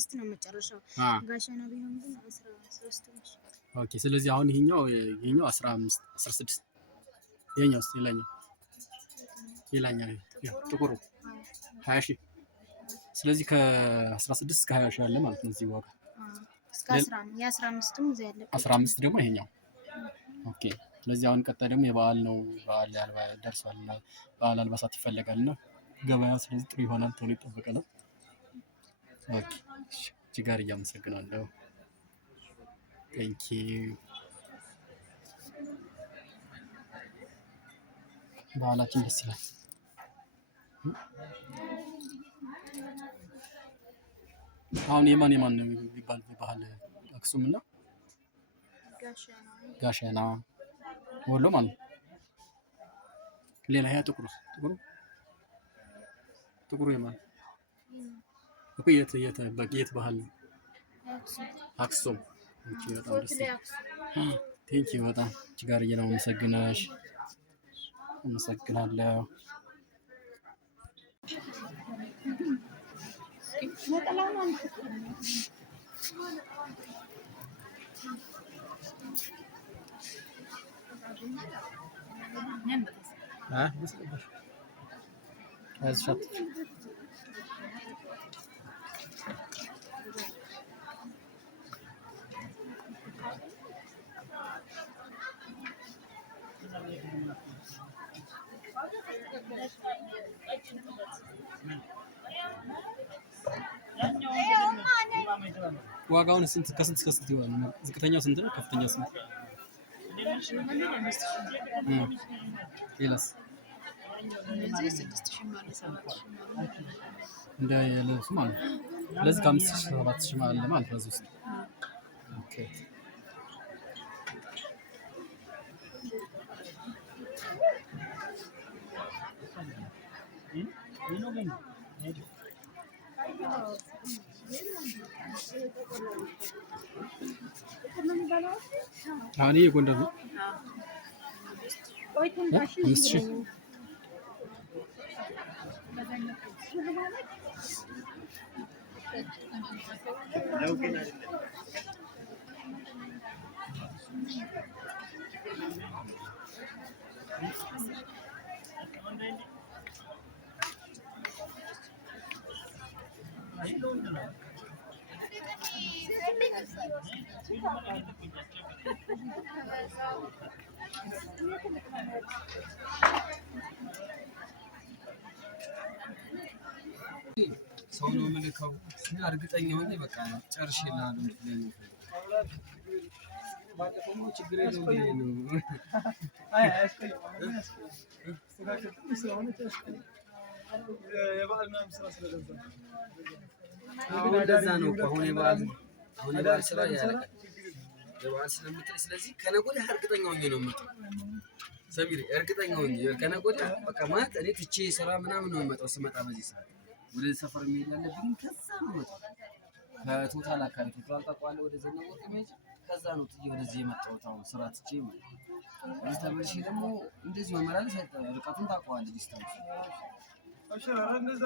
15 ነው መጨረሻው። ጋሸና ቢሆን ግን 13 ነው። ኦኬ ስለዚህ አሁን ይሄኛው 15 16 ይሄኛው ሌላኛው ጥቁሩ 20 ሺህ ስለዚህ ከ16 እስከ 20 ሺህ አለ ማለት ነው እዚህ ዋጋ እስከ 15 የ15ም እዚህ ያለ 15 ደግሞ ይሄኛው ኦኬ ስለዚህ አሁን ቀጣይ ደግሞ የበዓል ነው በዓል ደርሷልና በዓል አልባሳት ይፈልጋልና ገበያ ስለዚህ ጥሩ ይሆናል ተብሎ ይጠበቃል ኦኬ እዚህ ጋር እያመሰግናለሁ ቴንክ ዩ በዓላችን ደስ ይላል አሁን የማን ነው የሚባል ባህል አክሱም እና ጋሸና ወሎ ማለት ሌላ ያ ጥቁሩ የማን እኮ የት ባህል አክሱም እንጂ በጣም ደስ ይላል ቴንክ ዩ በጣም እዚህ ጋር እየመሰግናሽ አመሰግናለሁ ዋጋውን ከስንት እስከ ስንት ይሆናል? ዝቅተኛው ስንት ነው? ከፍተኛው ስንት? ሌላስ? እንደ የልብሱ ማለት ነው። ስለዚህ ከ5,000 እስከ 7,000 አለ ማለት ነው እዚህ ውስጥ። ኦኬ አሁን የጎንደር ነው 5,000 ሰው ነው የምልከው እርግጠኛ ሆኜ በቃ ጨርሼልሃለሁ ባለፈው ችግር የለውም የበዓል ምናምን ስራ ስለገዛ እንደዛ ነው አሁን የበዓል ስራ ያደርጋል የበዓል ስለምትል ስለዚህ ከነገ ወዲያ እርግጠኛ ሆኜ ነው የምመጣው ሰሚሪ እርግጠኛ ሆኜ ከነገ ወዲያ በቃ ማለት እኔ ትቼ ስራ ምናምን ነው የምመጣው ስመጣ በዚህ ሰዓት ወደ ሰፈር መሄድ ያለብኝ ከዛ ነው የምመጣው ከቶታል አካባቢ ቶታል ታውቀዋለህ ወደ ዘና ወርቅ መሄድ ከዛ ነው ትዬ ወደዚህ የመጣሁት አሁን ስራ ትቼ ማለት ነው እዚህ ተመልሼ ደግሞ እንደዚህ መመላለስ አይደለም ርቀቱን ታውቀዋለህ ዲስታንስ እሺ እንደዛ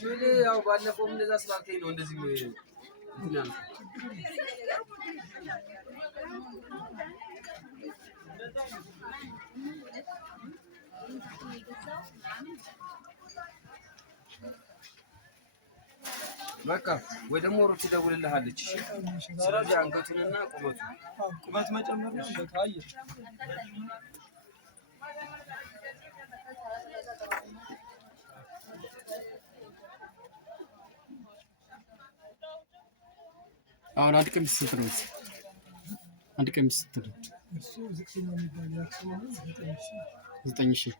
ግን ያው ባለፈው እንደዛ ስላልከኝ ነው እንደዚህ እንትን በቃ ወይ ደግሞ ሩት ትደውልልሃለች እሺ ስለዚህ አንገቱንና ቁመት መጨመር ነው በቃ አሁን አንድ ቀሚስ ስንት ነው? አንድ ቀሚስ ስንት ነው? እሱ ዝቅተኛ የሚባል ያክሰው 9,000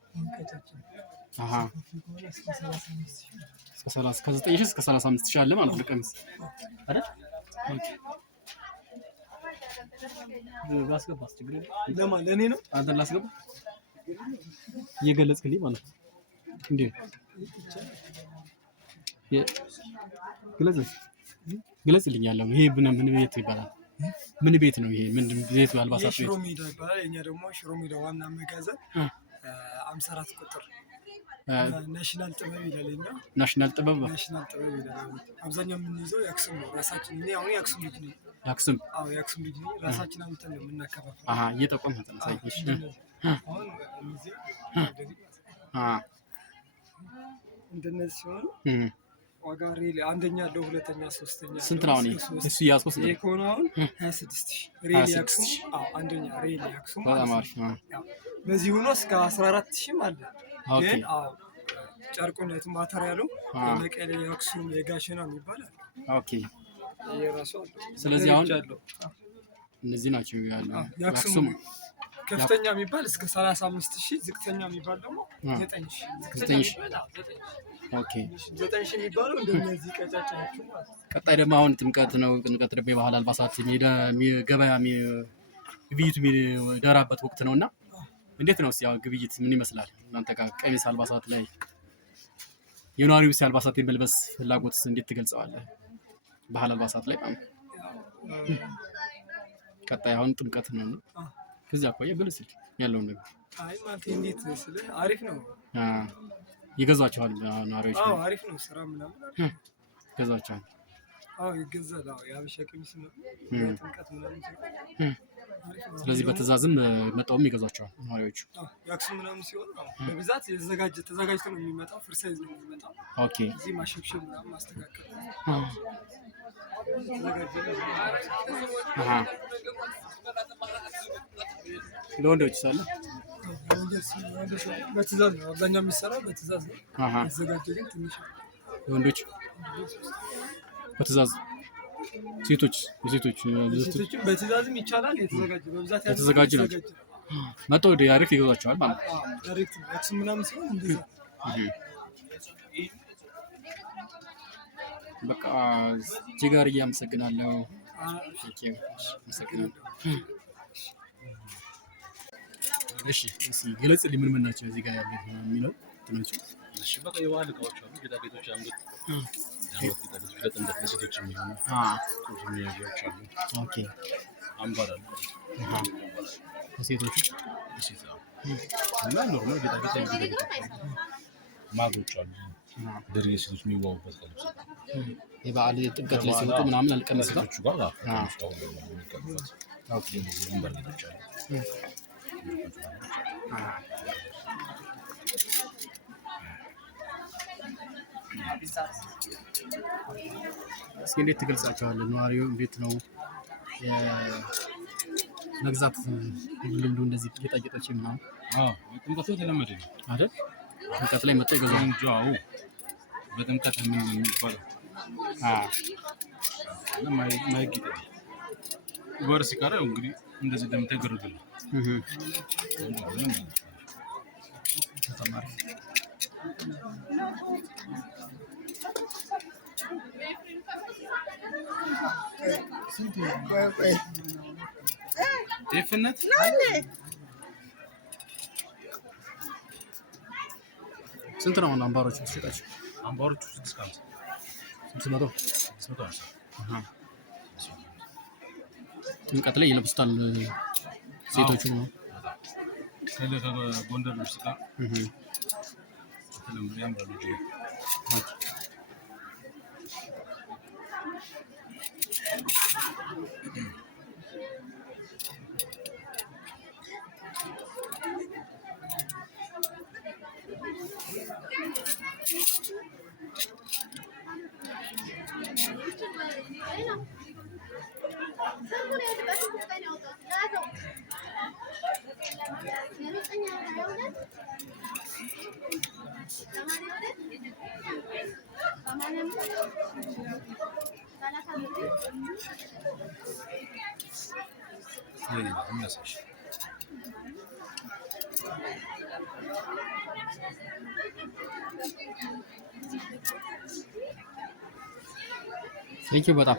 አሃ እስከ 30 ከ9,000 እስከ 35,000 አለ ማለት ነው ቀሚስ አይደል? ኦኬ ላስገባ ችግር የለም ለማን ለኔ ነው አንተን ላስገባ እየገለጽክልኝ ማለት ነው እንዴ ግለጽልኝ ያለው ይሄ ምን ቤት ይባላል? ምን ቤት ነው ይሄ? ምንድን ቤት አልባሳት ቤት? ሽሮ ሜዳ ይባላል። እኛ ደግሞ ሽሮ ሜዳ ዋና መጋዘን 54 ቁጥር ናሽናል ጥበብ ይላል የኛ ናሽናል ጥበብ ናሽናል ጥበብ ይላል። አብዛኛው የምንይዘው የአክሱም ነው ራሳችን። እኔ አሁን የአክሱም ልጅ ነኝ። የአክሱም አዎ የአክሱም ልጅ ነኝ። ራሳችን አምጥተን ነው የምናከፋፍለው። አሃ እየጠቆምህ ተነሳይሽ አሁን እዚህ እንደነዚህ ሲሆን ዋጋ ሬል አንደኛ አለው፣ ሁለተኛ፣ ሶስተኛ ስንት ነው? እሱ ያዝኩት ይሄ ከሆነ አሁን 26000 ሬል ያክሱም። አዎ አንደኛ ሬል ያክሱም በጣም አሪፍ ነው። በዚህ ሆኖ እስከ 14000 አለ። ግን አዎ ጨርቁን ማተሪያሉ የመቀሌ ያክሱም የጋሸና ይባላል። ኦኬ የራሱ አለ። ስለዚህ አሁን እነዚህ ናቸው ያለው ያክሱም ከፍተኛ የሚባል እስከ 35000፣ ዝቅተኛ የሚባል ደግሞ 9000። ኦኬ 9000 የሚባለው እንደነዚህ ቀጫጫ ናቸው ማለት ነው። ቀጣይ ደግሞ አሁን ጥምቀት ነው። ጥምቀት ደግሞ የባህል አልባሳት ገበያ ግብይት የሚደራበት ወቅት ነውና እንዴት ነው እስኪ ግብይት ምን ይመስላል እናንተ ጋር? ቀሚስ አልባሳት ላይ የነዋሪው አልባሳት የመልበስ ፍላጎት እንዴት ትገልጸዋለህ? ባህል አልባሳት ላይ ቀጣይ አሁን ጥምቀት ነው። ከዚህ አኳያ በልስ ያለውን ነገር አይ ማለት እንዴት ስለ አሪፍ ነው። ይገዛቸዋል ነዋሪዎች? አዎ አሪፍ ነው። ስራ ምናምን ይገዛቸዋል? አዎ ይገዛል። አዎ የሀበሻ ቀሚስ ነው ጥምቀት ምናምን። ስለዚህ በትዕዛዝም መጣውም ይገዛቸዋል ነዋሪዎቹ? የአክሱም ምናምን ሲሆን በብዛት ተዘጋጅቶ ነው የሚመጣው። ፍርሳይዝ ነው የሚመጣው። ኦኬ እዚህ ማሸብሸብ ምናምን ማስተካከል ለወንዶች ሳለ በትዕዛዝ ነው አብዛኛው የሚሰራው በትዕዛዝ ነው። የተዘጋጀ ግን ትንሽ ወንዶች በትዕዛዝ የሴቶች በትዕዛዝም ይቻላል። የተዘጋጀ በብዛት የተዘጋጀ ናቸው። መጥተው ዳይሬክት ይገዛቸዋል ማለት ነው። ዳይሬክት አክሱም ምናምን ሲሆን እንደዛ በቃ እጅግ አድርጌ አመሰግናለሁ። እሺ ገለጽልኝ ምን ምን ናቸው እዚህ ጋር ያሉት የሚለው እንትኖቹ? እሺ በቃ የባህል እቃዎች አሉ። ጌጣጌጦች፣ አንገት ጌጣጌጦች ለጥንቀት ለሴቶች የሚሆኑ ቁልፍ መያዣዎች አሉ። ኦኬ አምባር አሉ። ሴቶቹ እና ኖርማል ጌጣጌጥ ማጎች አሉ። ድሬ ሴቶች የሚዋቡበት ቀልብስ የበዓል ጥምቀት ላይ ሲወጡ ምናምን አልቀነስ ጋር ወንበርጌጦች አሉ። እስኪ እንዴት ትገልጻቸዋለህ? ነዋሪው እንዴት ነው መግዛት ልምዱ? እንደዚህ ጌጣጌጦች ምናምን ጥምቀት የተለመደ ነው አይደል? ጥምቀት ላይ መጥቶ ይገዛል እንጂ በጥምቀት ምን የሚባለው ማይጌጥ ወር ሲቀር እንግዲህ እንደዚህ እንደምታይ ግርግር ነው። ተማሪ ጤፍነት ስንት ነው አምባሮቹ ትሸጣቸው? አምባሮቹ 650 ጥምቀት ላይ ይለብሱታል ሴቶቹ ነው። ከጎንደር ልብስ ጋር ተለምዶ ያምራሉ። Thank you በጣም